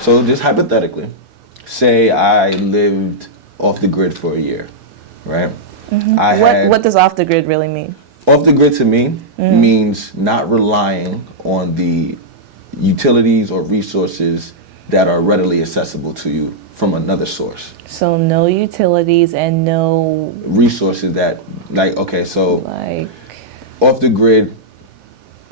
So just hypothetically, say I lived off the grid for a year, right? What does off the grid really mean? Off the grid to me means not relying on the utilities or resources that are readily accessible to you from another source. So no utilities and no Resources that, so like off the grid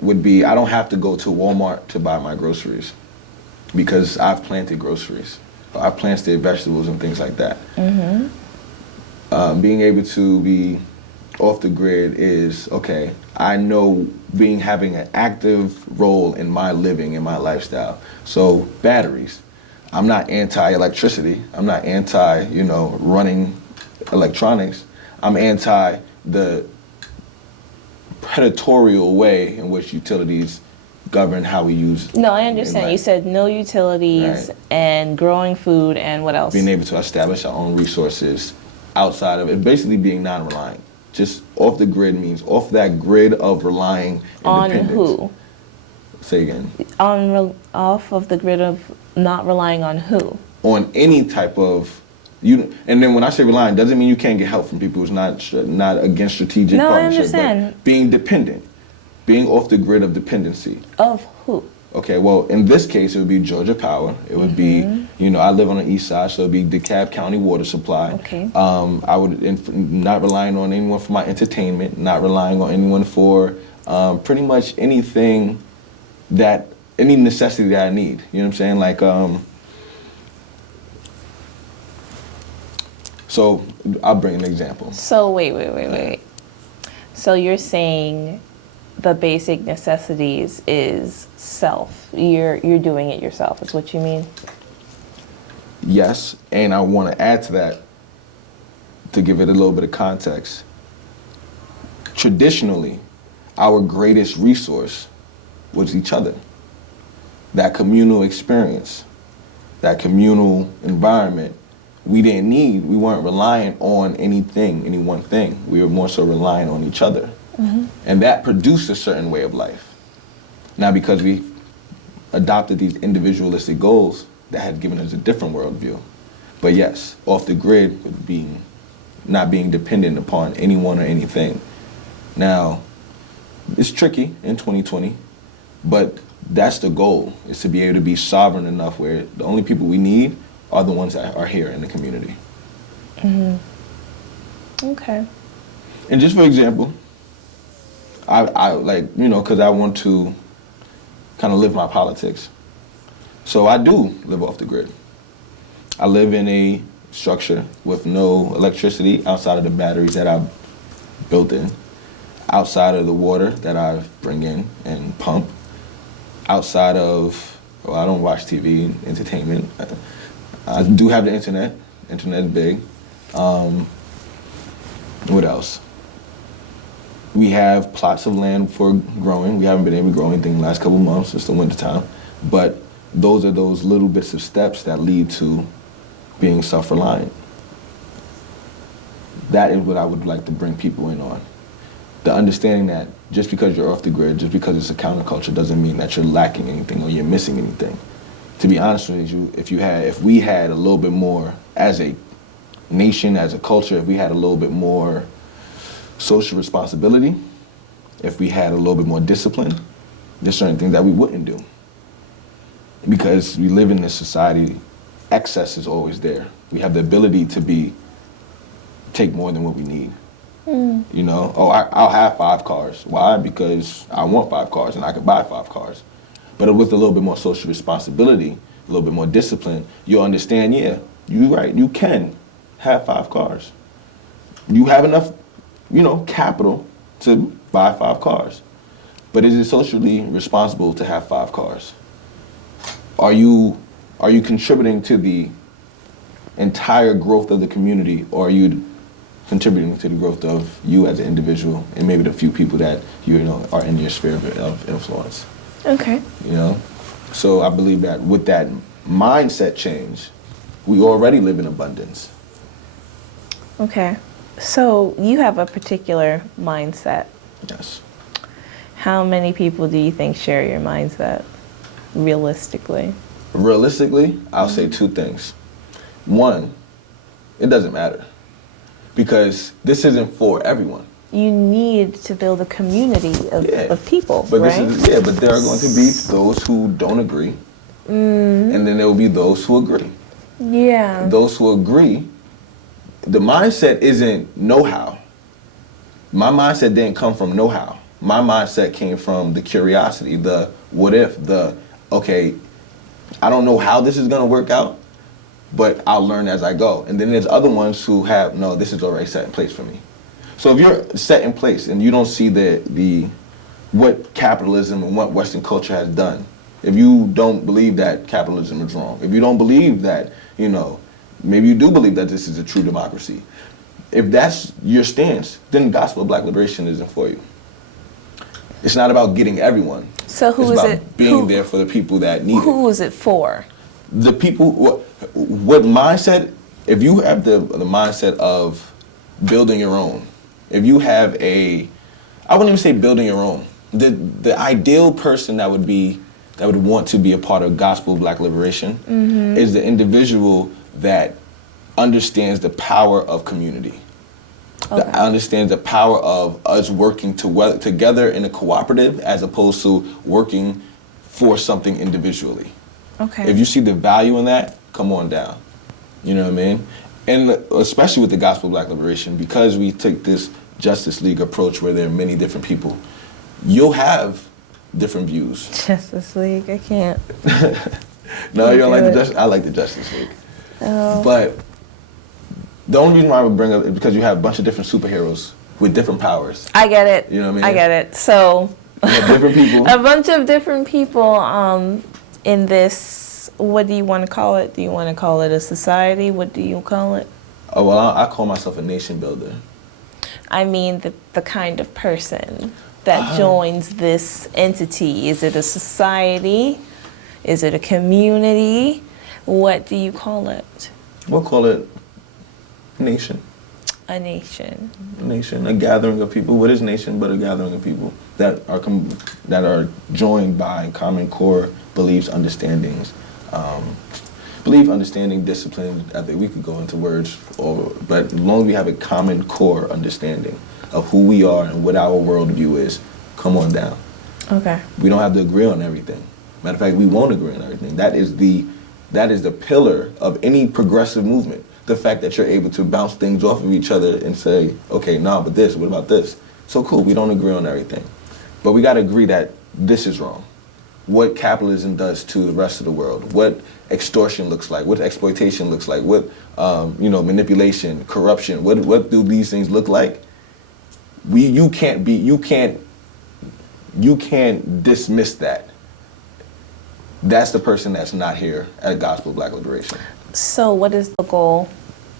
would be I don't have to go to Walmart to buy my groceries because I've planted groceries. I planted vegetables and things like that. Being able to be off the grid is, okay, I know having an active role in my living, in my lifestyle. So batteries. I'm not anti-electricity. I'm not anti, running electronics. I'm anti the predatorial way in which utilities govern how we use. No, I understand. You said no utilities and growing food and what else? Being able to establish our own resources outside of it, basically being non-reliant. Just off the grid means off that grid of relying on independence. who? Say again. Off of the grid of not relying on who? On any type of and then when I say relying, doesn't mean you can't get help from people who's not against strategic no, partnership. I understand. But being dependent, being off the grid of dependency. Of who? Okay, well, in this case, it would be Georgia Power. It would be, I live on the east side, so it would be DeKalb County Water Supply. Okay. I would not relying on anyone for my entertainment, not relying on anyone for pretty much anything any necessity that I need. You know what I'm saying? So I'll bring an example. So wait. So you're saying the basic necessities is self. You're doing it yourself, is what you mean? Yes, and I want to add to that to give it a little bit of context. Traditionally, our greatest resource was each other. That communal experience, that communal environment, we weren't reliant on any one thing. We were more so relying on each other. And that produced a certain way of life. Now, because we adopted these individualistic goals, that had given us a different worldview. But yes, off the grid would be not being dependent upon anyone or anything. Now, it's tricky in 2020, but that's the goal, is to be able to be sovereign enough where the only people we need are the ones that are here in the community. Okay. And just for example, I because I want to kind of live my politics. So I do live off the grid. I live in a structure with no electricity outside of the batteries that I built in, outside of the water that I bring in and pump, outside of, I don't watch TV, entertainment. I do have the internet. Internet's big. What else? We have plots of land for growing. We haven't been able to grow anything in the last couple months. It's the winter time. But those are those little bits of steps that lead to being self-reliant. That is what I would like to bring people in on. The understanding that just because you're off the grid, just because it's a counterculture, doesn't mean that you're lacking anything or you're missing anything. To be honest with you, if we had a little bit more, as a nation, as a culture, if we had a little bit more social responsibility, if we had a little bit more discipline, there's certain things that we wouldn't do. Because we live in this society, excess is always there. We have the ability to take more than what we need. I'll have 5 cars. Why? Because I want 5 cars and I can buy 5 cars. But with a little bit more social responsibility, a little bit more discipline, you'll understand, yeah, you're right, you can have 5 cars. You have enough, capital to buy 5 cars. But is it socially responsible to have 5 cars? Are you contributing to the entire growth of the community, or are you contributing to the growth of you as an individual and maybe the few people that are in your sphere of influence? Okay. So I believe that with that mindset change, we already live in abundance. Okay. So you have a particular mindset. Yes. How many people do you think share your mindset, realistically? Realistically, I'll say two things. One, it doesn't matter because this isn't for everyone. You need to build a community of people, but right? But there are going to be those who don't agree, and then there will be those who agree. Yeah. Those who agree, the mindset isn't know-how. My mindset didn't come from know-how. My mindset came from the curiosity, the what if, okay, I don't know how this is going to work out, but I'll learn as I go. And then there's other ones who have, no, this is already set in place for me. So if you're set in place and you don't see the what capitalism and what Western culture has done, if you don't believe that capitalism is wrong, if you don't believe that, maybe you do believe that this is a true democracy, if that's your stance, then gospel of black liberation isn't for you. It's not about getting everyone. So who it's is about it? being there for the people that need it. Who is it for? The people, what mindset, if you have the mindset of building your own, if you have I wouldn't even say building your own, the ideal person that would want to be a part of gospel of black liberation is the individual that understands the power of community. Okay. That understands the power of us working together in a cooperative as opposed to working for something individually. Okay. If you see the value in that, come on down. You know what I mean? And especially with the gospel of black liberation, because we take this Justice League approach where there are many different people, you'll have different views. Justice League, I can't. No, you don't like the Justice? I like the Justice League. Oh. But the only reason why I would bring up is because you have a bunch of different superheroes with different powers. I get it. You know what I mean? I get it. So, You have different people. a bunch of different people in this, what do you want to call it? Do you want to call it a society? What do you call it? Oh, well, I call myself a nation builder. I mean the kind of person that joins this entity. Is it a society? Is it a community? What do you call it? We'll call it nation. A nation. Nation, a gathering of people. What is nation but a gathering of people that are joined by common core beliefs, understandings, understanding, discipline. I think we could go into words, but as long as we have a common core understanding of who we are and what our worldview is, come on down. Okay. We don't have to agree on everything. Matter of fact, we won't agree on everything. That is the pillar of any progressive movement. The fact that you're able to bounce things off of each other and say, okay, nah, but this, what about this? So cool, we don't agree on everything. But we gotta agree that this is wrong. What capitalism does to the rest of the world, what extortion looks like, what exploitation looks like, what manipulation, corruption, what do these things look like? You can't dismiss that. That's the person that's not here at Gospel of Black Liberation. So what is the goal?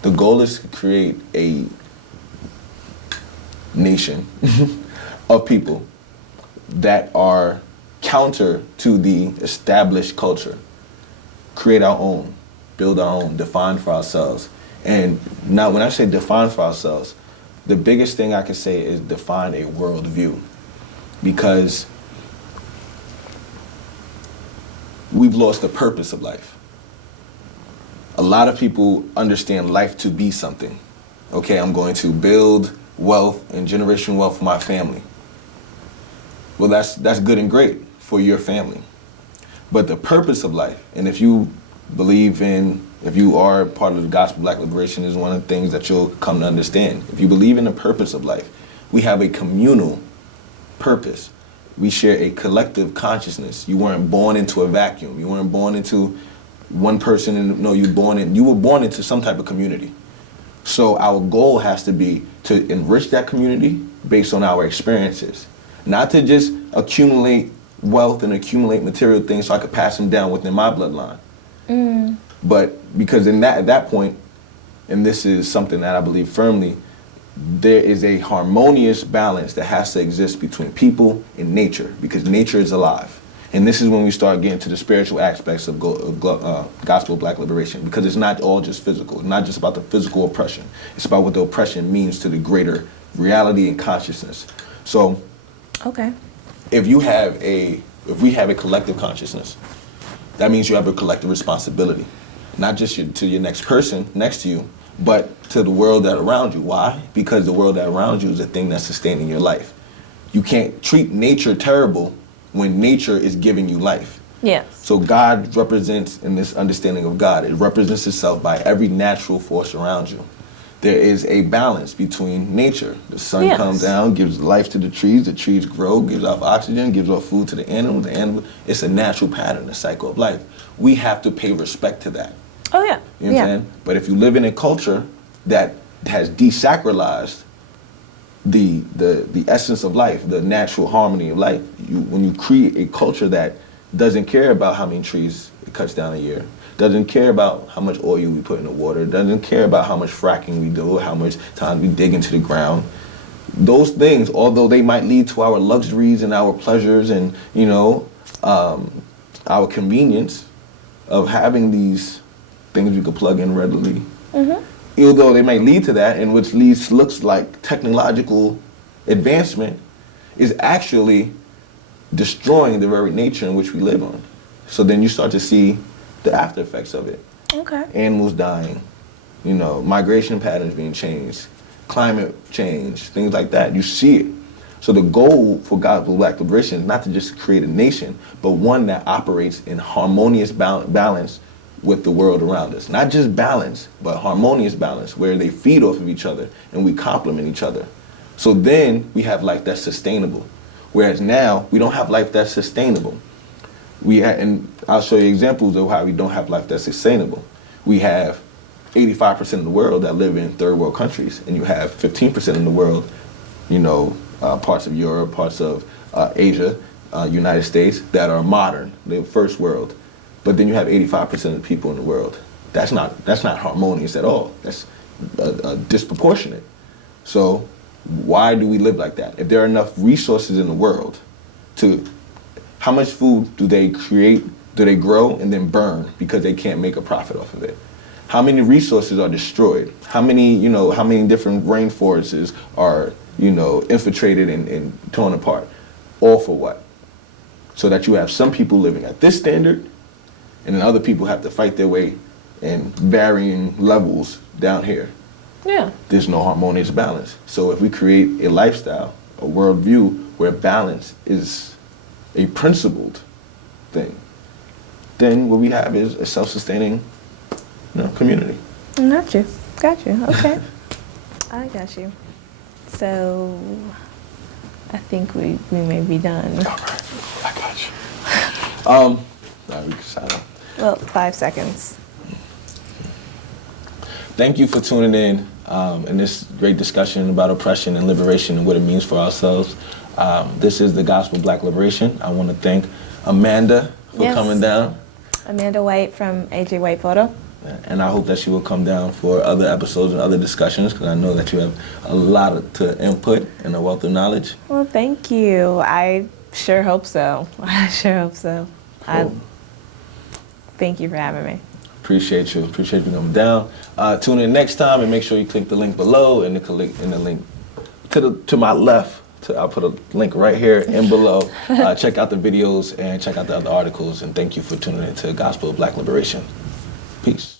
The goal is to create a nation of people that are counter to the established culture. Create our own, build our own, define for ourselves. And now when I say define for ourselves, the biggest thing I can say is define a worldview. Because we've lost the purpose of life. A lot of people understand life to be something. Okay, I'm going to build wealth and generational wealth for my family. Well, that's good and great for your family. But the purpose of life, and if you are part of the Gospel of Black Liberation, is one of the things that you'll come to understand. If you believe in the purpose of life, we have a communal purpose. We share a collective consciousness. You weren't born into a vacuum. You weren't born into one person. No, you were born into some type of community. So our goal has to be to enrich that community based on our experiences, not to just accumulate wealth and accumulate material things so I could pass them down within my bloodline. But because at that point, and this is something that I believe firmly, there is a harmonious balance that has to exist between people and nature, because nature is alive. And this is when we start getting to the spiritual aspects of Gospel of Black Liberation, because it's not all just physical. It's not just about the physical oppression. It's about what the oppression means to the greater reality and consciousness. So, okay. if we have a collective consciousness, that means you have a collective responsibility, not just to your next person next to you, but to the world that around you. Why? Because the world that around you is the thing that's sustaining your life. You can't treat nature terrible when nature is giving you life. Yes. So God represents, in this understanding of God, it represents itself by every natural force around you. There is a balance between nature. The sun comes down, gives life to the trees grow, gives off oxygen, gives off food to the animals. It's a natural pattern, a cycle of life. We have to pay respect to that. Oh, yeah. You know what I'm saying? But if you live in a culture that has desacralized the essence of life, the natural harmony of life, when you create a culture that doesn't care about how many trees it cuts down a year, doesn't care about how much oil we put in the water, doesn't care about how much fracking we do, how much time we dig into the ground. Those things, although they might lead to our luxuries and our pleasures and, our convenience of having these things we could plug in readily, even though they might lead to that, and which looks like technological advancement, is actually destroying the very nature in which we live on. So then you start to see the after effects of it. Okay. Animals dying, migration patterns being changed, climate change, things like that. You see it. So the goal for Gospel Black Liberation is not to just create a nation, but one that operates in harmonious balance with the world around us. Not just balance, but harmonious balance, where they feed off of each other and we complement each other. So then we have life that's sustainable. Whereas now, we don't have life that's sustainable. And I'll show you examples of how we don't have life that's sustainable. We have 85% of the world that live in third world countries, and you have 15% of the world, parts of Europe, parts of Asia, United States, that are modern, they're first world. But then you have 85% of the people in the world. That's not harmonious at all. That's disproportionate. So why do we live like that? If there are enough resources in the world how much food do they create, do they grow and then burn because they can't make a profit off of it? How many resources are destroyed? How many different rainforests are, infiltrated and torn apart? All for what? So that you have some people living at this standard, and then other people have to fight their way in varying levels down here. Yeah. There's no harmonious balance. So if we create a lifestyle, a worldview where balance is a principled thing, then what we have is a self-sustaining community. Got you. Okay. I got you. So I think we may be done. All right. I got you. All right, we can sign up. Well, 5 seconds. Thank you for tuning in this great discussion about oppression and liberation and what it means for ourselves. This is the Gospel Black Liberation. I want to thank Amanda for coming down. Amanda White from AJ White Photo. And I hope that she will come down for other episodes and other discussions, because I know that you have a lot to input and a wealth of knowledge. Well, thank you. I sure hope so. Cool. Thank you for having me. Appreciate you coming down. Tune in next time, and make sure you click the link below and the link to my left. I'll put a link right here and below. Check out the videos and check out the other articles. And thank you for tuning in to Gospel of Black Liberation. Peace.